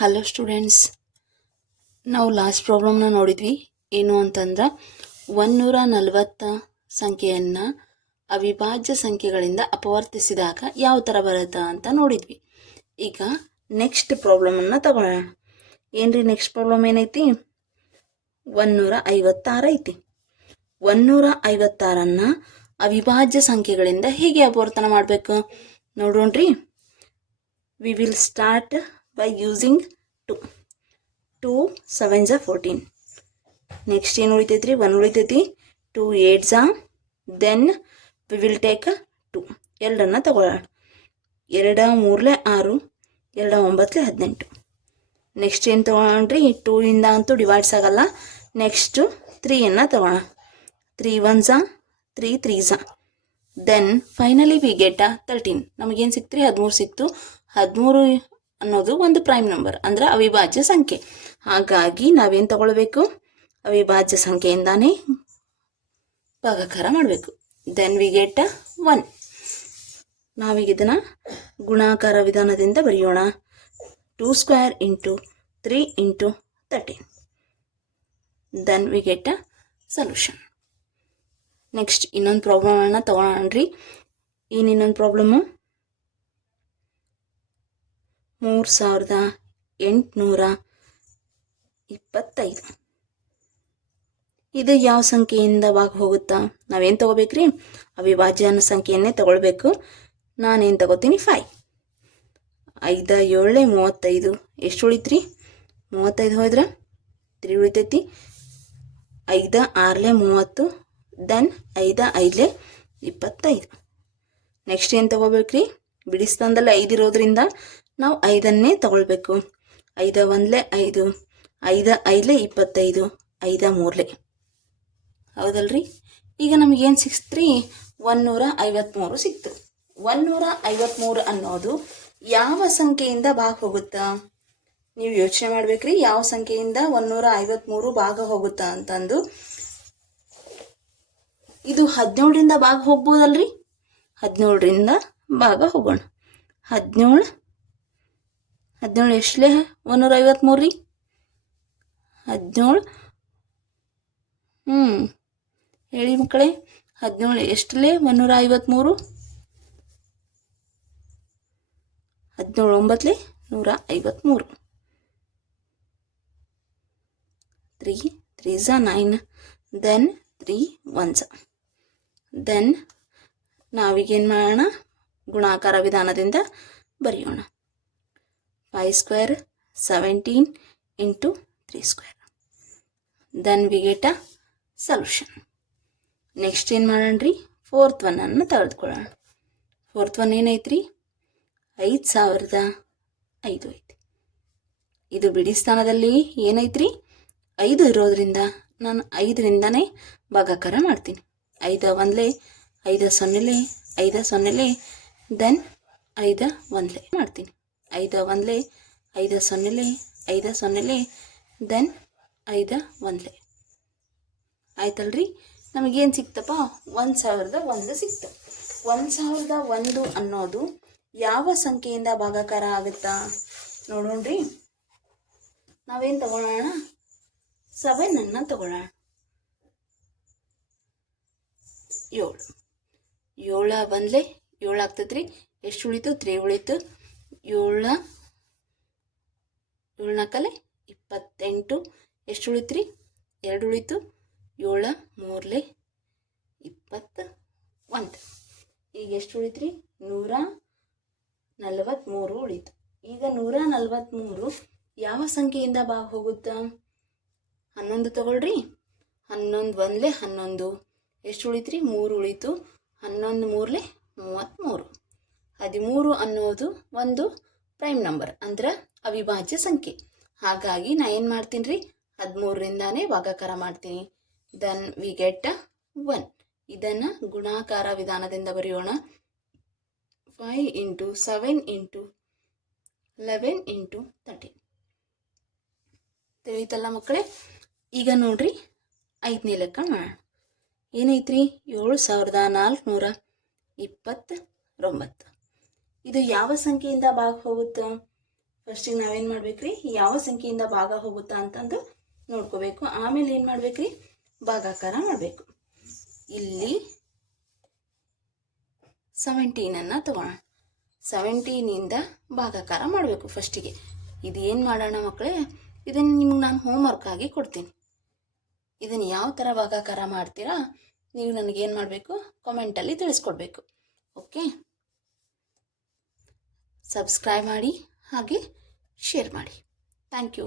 Hello students, ನಾವು last ಪ್ರಾಬ್ಲಮ್ನ ನೋಡಿದ್ವಿ. ಏನು ಅಂತಂದ್ರೆ 140 ಸಂಖ್ಯೆಯನ್ನು ಅವಿಭಾಜ್ಯ ಸಂಖ್ಯೆಗಳಿಂದ ಅಪವರ್ತಿಸಿದಾಗ ಯಾವ ಥರ ಬರುತ್ತಾ ಅಂತ ನೋಡಿದ್ವಿ. ಈಗ ನೆಕ್ಸ್ಟ್ ಪ್ರಾಬ್ಲಮನ್ನು ತಗೊಳ್ಳೋಣ. ಏನ್ರಿ ನೆಕ್ಸ್ಟ್ ಪ್ರಾಬ್ಲಮ್ ಏನೈತಿ? 156 ಐತಿ. 156 ಅವಿಭಾಜ್ಯ ಸಂಖ್ಯೆಗಳಿಂದ ಹೇಗೆ ಅಪವರ್ತನ ಮಾಡಬೇಕು ನೋಡೋಣ್ರಿ. We will start by using 2. 2 7s are 14. Next ಏನು ಉಳಿತೈತ್ರಿ? 1 ಉಳಿತೈತಿ. 2 8s are. Then we will take 2. ಎರಡನ್ನ ತಗೊಳ್ಳೋಣ. 2 3 6, 2 9 18. ನೆಕ್ಸ್ಟ್ ಏನು ತಗೊಳ್ಳೋಣ್ರಿ? 2 ಇಂದ ಅಂತೂ ಡಿವೈಡ್ಸ್ ಆಗಲ್ಲ. ನೆಕ್ಸ್ಟ್ 3ಯನ್ನು ತಗೊಳ್ಳೋಣ. 3 1s are, 3 3s are. Then finally we get 13. ನಮಗೇನು ಸಿಕ್ತ್ರಿ? 13 ಸಿಕ್ತು. 13 ಅನ್ನೋದು ಒಂದು ಪ್ರೈಮ್ ನಂಬರ್, ಅಂದ್ರೆ ಅವಿಭಾಜ್ಯ ಸಂಖ್ಯೆ. ಹಾಗಾಗಿ ನಾವೇನು ತಗೊಳ್ಬೇಕು? ಅವಿಭಾಜ್ಯ ಸಂಖ್ಯೆಯಿಂದಾನೇ ಭಾಗಾಕಾರ ಮಾಡಬೇಕು. Then we get 1. ನಾವೀಗ ಇದನ್ನು ಗುಣಾಕಾರ ವಿಧಾನದಿಂದ ಬರೆಯೋಣ. 2 square into 3 into 13. Then we get solution. Next ಇನ್ನೊಂದು ಪ್ರಾಬ್ಲಮನ್ನು ತಗೊಳ್ಳೋಣ್ರಿ. ಇನ್ನೊಂದು ಪ್ರಾಬ್ಲಮ್ಮು 3825. ಇದು ಯಾವ ಸಂಖ್ಯೆಯಿಂದ ಭಾಗ ಹೋಗುತ್ತಾ? ನಾವೇನು ತಗೋಬೇಕ್ರಿ? ಅವಿಭಾಜ್ಯ ಅನ್ನೋ ಸಂಖ್ಯೆಯನ್ನೇ ತಗೊಳ್ಬೇಕು. ನಾನೇನು ತಗೋತೀನಿ? 5. 5 7 35. ಎಷ್ಟು ಉಳಿತ್ರಿ? 35 ಹೋದ್ರೆ 3 ಉಳಿತೈತಿ. 5 6 30. ದೆನ್ 5 5 25. ನೆಕ್ಸ್ಟ್ ಏನು ತಗೋಬೇಕ್ರಿ? ಬಿಡಿಸ್ತಂದಲ್ಲಿ 5 ಇರೋದ್ರಿಂದ ನಾವು 5ಅನ್ನೇ ತಗೊಳ್ಬೇಕು. 5 1 5, 5 5 25, 5 3. ಹೌದಲ್ರಿ? ಈಗ ನಮಗೇನು ಸಿಕ್ಸ್ತ್ರಿ? 153 ಸಿಕ್ತು. 153 ಅನ್ನೋದು ಯಾವ ಸಂಖ್ಯೆಯಿಂದ ಭಾಗ ಹೋಗುತ್ತಾ? ನೀವು ಯೋಚನೆ ಮಾಡ್ಬೇಕ್ರಿ. ಯಾವ ಸಂಖ್ಯೆಯಿಂದ 153 ಭಾಗ ಹೋಗುತ್ತಾ ಅಂತಂದು. ಇದು 17ರಿಂದ ಭಾಗ ಹೋಗ್ಬೋದಲ್ರಿ? 17ರಿಂದ ಭಾಗ ಹೋಗೋಣ. 17 ಎಷ್ಟಲೇ 153 ರೀ? 17 ಹೇಳಿ ಮಕ್ಕಳೇ. 17 ಎಷ್ಟಲೇ 153? 17 9 153. 3 3s are 9. Then 3 1s. Then ನಾವೀಗೇನು ಮಾಡೋಣ? ಗುಣಾಕಾರ ವಿಧಾನದಿಂದ ಬರೆಯೋಣ. 5 square 17 into 3 square. Then we get solution. Next ಏನು ಮಾಡೋಣ್ರಿ? 4th ಒನ್ನನ್ನು ತೆಗೆದುಕೊಳ್ಳೋಣ. 4th one ಏನೈತ್ರಿ? 5005 ಐತಿ. ಇದು ಬಿಡಿ ಸ್ಥಾನದಲ್ಲಿ ಏನೈತ್ರಿ? 5 ಇರೋದ್ರಿಂದ ನಾನು 5ರಿಂದನೇ ಭಾಗಾಕಾರ ಮಾಡ್ತೀನಿ. 5 1 5 0 5 0. ದೆನ್ 5 1 ಮಾಡ್ತೀನಿ. 5 1 5 0 5 0. ದೆನ್ 5 1 ಆಯ್ತಲ್ರಿ? ನಮಗೇನು ಸಿಕ್ತಪ್ಪ? 1001 ಸಿಕ್ತು. 1001 ಅನ್ನೋದು ಯಾವ ಸಂಖ್ಯೆಯಿಂದ ಭಾಗಾಕಾರ ಆಗುತ್ತಾ ನೋಡೋಣ್ರಿ. ನಾವೇನು ತಗೊಳ್ಳೋಣ? 7ಅನ್ನು ತಗೊಳ್ಳೋಣ. 7 7 1 7 ಆಗ್ತದ್ರಿ. ಎಷ್ಟು ಉಳಿತು? 3 ಉಳಿತು. 7 4 28. ಎಷ್ಟು ಉಳಿತ್ರಿ? 2 ಉಳಿತು. 7 3 21. ಈಗ ಎಷ್ಟು ಉಳಿತ್ರಿ? 143 ಉಳಿತು. ಈಗ 143 ಯಾವ ಸಂಖ್ಯೆಯಿಂದ ಭಾಗ ಹೋಗುತ್ತಾ? 11 ತಗೊಳ್ರಿ. 11 1 11. ಎಷ್ಟು ಉಳಿತ್ರಿ? 3 ಉಳಿತು. 11 3 33. 13 ಅನ್ನೋದು ಒಂದು ಪ್ರೈಮ್ ನಂಬರ್, ಅಂದ್ರೆ ಅವಿಭಾಜ್ಯ ಸಂಖ್ಯೆ. ಹಾಗಾಗಿ ನಾ ಏನು ಮಾಡ್ತೀನಿ ರೀ? 13ರಿಂದಾನೇ ಭಾಗಾಕಾರ ಮಾಡ್ತೀನಿ. Then we get 1. ಇದನ್ನು ಗುಣಾಕಾರ ವಿಧಾನದಿಂದ ಬರೆಯೋಣ. 5 ಇಂಟು 7 ಇಂಟು 11 ಇಂಟು 13. ತಿಳಿತಲ್ಲ ಮಕ್ಕಳೇ? ಈಗ ನೋಡ್ರಿ 5ನೇ ಲೆಕ್ಕ ಮಾಡೋಣ. ಏನೈತ್ರಿ? 7429. ಇದು ಯಾವ ಸಂಖ್ಯೆಯಿಂದ ಭಾಗ ಹೋಗುತ್ತೆ? ಫಸ್ಟಿಗೆ ನಾವೇನು ಮಾಡ್ಬೇಕ್ರಿ, ಯಾವ ಸಂಖ್ಯೆಯಿಂದ ಭಾಗ ಹೋಗುತ್ತಾ ಅಂತಂದು ನೋಡ್ಕೋಬೇಕು. ಆಮೇಲೆ ಏನು ಮಾಡ್ಬೇಕ್ರಿ, ಭಾಗಾಕಾರ ಮಾಡಬೇಕು. ಇಲ್ಲಿ 17 ತಗೋಣ. 17ಇಂದ ಭಾಗಾಕಾರ ಮಾಡಬೇಕು ಫಸ್ಟಿಗೆ. ಇದೇನು ಮಾಡೋಣ ಮಕ್ಕಳೇ, ಇದನ್ನು ನಿಮ್ಗೆ ನಾನು ಹೋಮ್ವರ್ಕ್ ಆಗಿ ಕೊಡ್ತೀನಿ. ಇದನ್ನು ಯಾವ ಥರ ಭಾಗಾಕಾರ ಮಾಡ್ತೀರಾ ನೀವು ನನಗೇನು ಮಾಡಬೇಕು, ಕಾಮೆಂಟಲ್ಲಿ ತಿಳಿಸ್ಕೊಡ್ಬೇಕು. ಓಕೆ, ಸಬ್ಸ್ಕ್ರೈಬ್ ಮಾಡಿ ಹಾಗೆ ಶೇರ್ ಮಾಡಿ. Thank you.